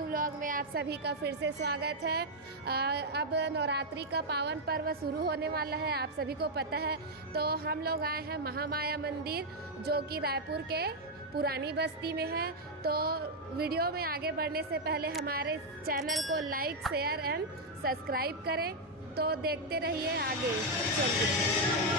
Vlog में आप सभी का फिर से स्वागत है। अब नवरात्रि का पावन पर्व शुरू होने वाला है, आप सभी को पता है। तो हम लोग आए हैं महामाया मंदिर, जो कि रायपुर के पुरानी बस्ती में है। तो वीडियो में आगे बढ़ने से पहले हमारे चैनल को लाइक, शेयर एंड सब्सक्राइब करें। तो देखते रहिए आगे। चलिए।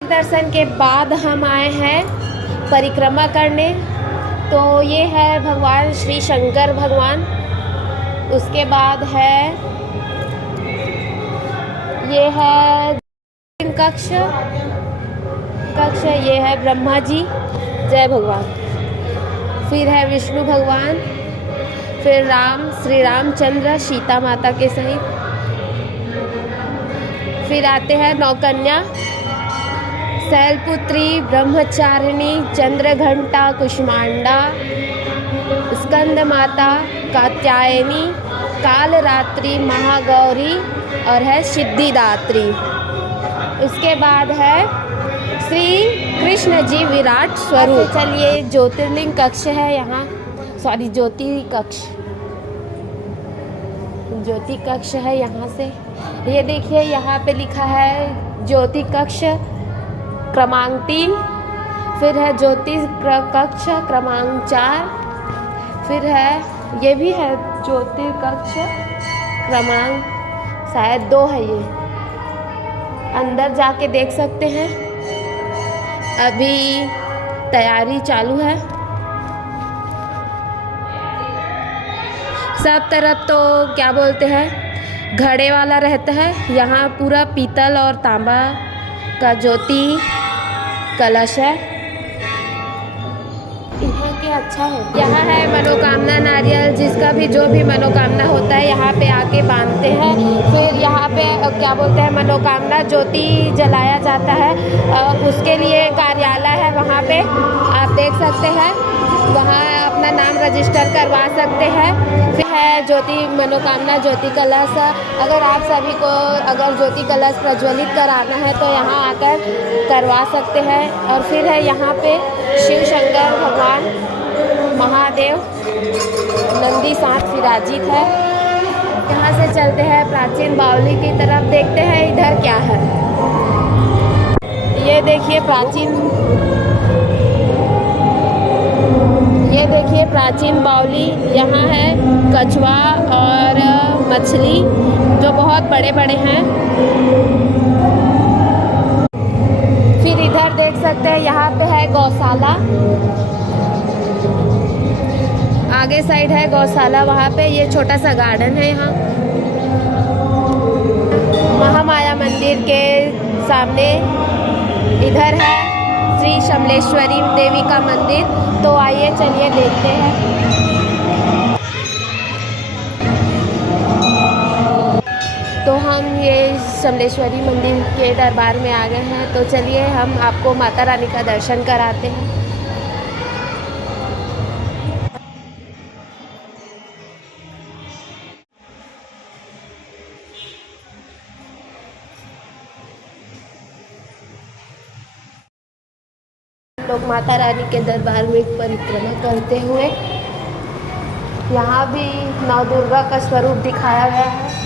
दर्शन के बाद हम आए हैं परिक्रमा करने। तो ये है भगवान श्री शंकर भगवान। उसके बाद है ये है कक्ष, ये है ब्रह्मा जी, जय भगवान। फिर है विष्णु भगवान, फिर श्री रामचंद्र सीता माता के सहित। फिर आते हैं नौकन्या, शैलपुत्री, ब्रह्मचारिणी, चंद्रघंटा, कुष्मांडा, स्कंद माता, कात्यायनी, कालरात्रि, महागौरी और है सिद्धिदात्री। उसके बाद है श्री कृष्ण जी विराट स्वरूप। चलिए, ज्योतिर्लिंग कक्ष है यहाँ, ज्योति कक्ष है यहाँ से। ये देखिए, यहाँ पे लिखा है ज्योति कक्ष क्रमांक 3, फिर है ज्योति कक्ष क्रमांक 4, फिर है ये भी है ज्योति कक्ष क्रमांक शायद 2 है। ये अंदर जाके देख सकते हैं, अभी तैयारी चालू है। सब तरफ तो क्या बोलते हैं, घड़े वाला रहता है। यहाँ पूरा पीतल और तांबा का ज्योति कलश है। यहाँ के अच्छा है। यहाँ है मनोकामना नारियल, जिसका भी जो भी मनोकामना होता है यहाँ पे आके बांधते हैं। फिर यहाँ पे क्या बोलते हैं, मनोकामना ज्योति जलाया जाता है। उसके लिए कार्यालय है वहाँ पे, आप देख सकते हैं। वहाँ अपना नाम रजिस्टर करवा सकते हैं। फिर है ज्योति मनोकामना ज्योति कलश। अगर आप सभी को अगर ज्योति कलश प्रज्वलित कराना है तो यहाँ आकर करवा सकते हैं। और फिर है यहाँ पे शिव शंकर भगवान, महादेव, नंदी साथ विराजित है। यहाँ से चलते हैं प्राचीन बावली की तरफ, देखते हैं इधर क्या है। ये देखिए प्राचीन बावली। यहाँ है कछुआ और मछली जो बहुत बड़े बड़े हैं। फिर इधर देख सकते हैं, यहाँ पे है गौशाला। आगे साइड है गौशाला, वहाँ पे ये छोटा सा गार्डन है। यहाँ महामाया मंदिर के सामने इधर है श्री समलेश्वरी देवी का मंदिर। तो आइए, चलिए देखते हैं। तो हम ये समलेश्वरी मंदिर के दरबार में आ गए हैं। तो चलिए, हम आपको माता रानी का दर्शन कराते हैं। लोग माता रानी के दरबार में परिक्रमा करते हुए, यहाँ भी नौ दुर्गा का स्वरूप दिखाया गया है।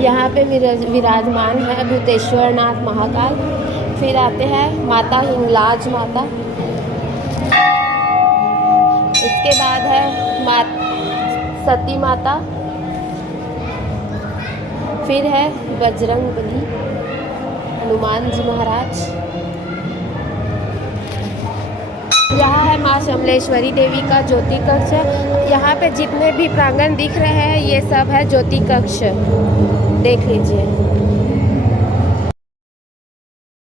यहाँ पे विराजमान है भूतेश्वर नाथ महाकाल। फिर आते हैं माता हिंगलाज माता। इसके बाद है सती माता। फिर है बजरंग बली, हनुमान जी महाराज। यहाँ है माँ समलेश्वरी देवी का ज्योति कक्ष। यहाँ पे जितने भी प्रांगण दिख रहे हैं ये सब है ज्योति कक्ष, देख लीजिए।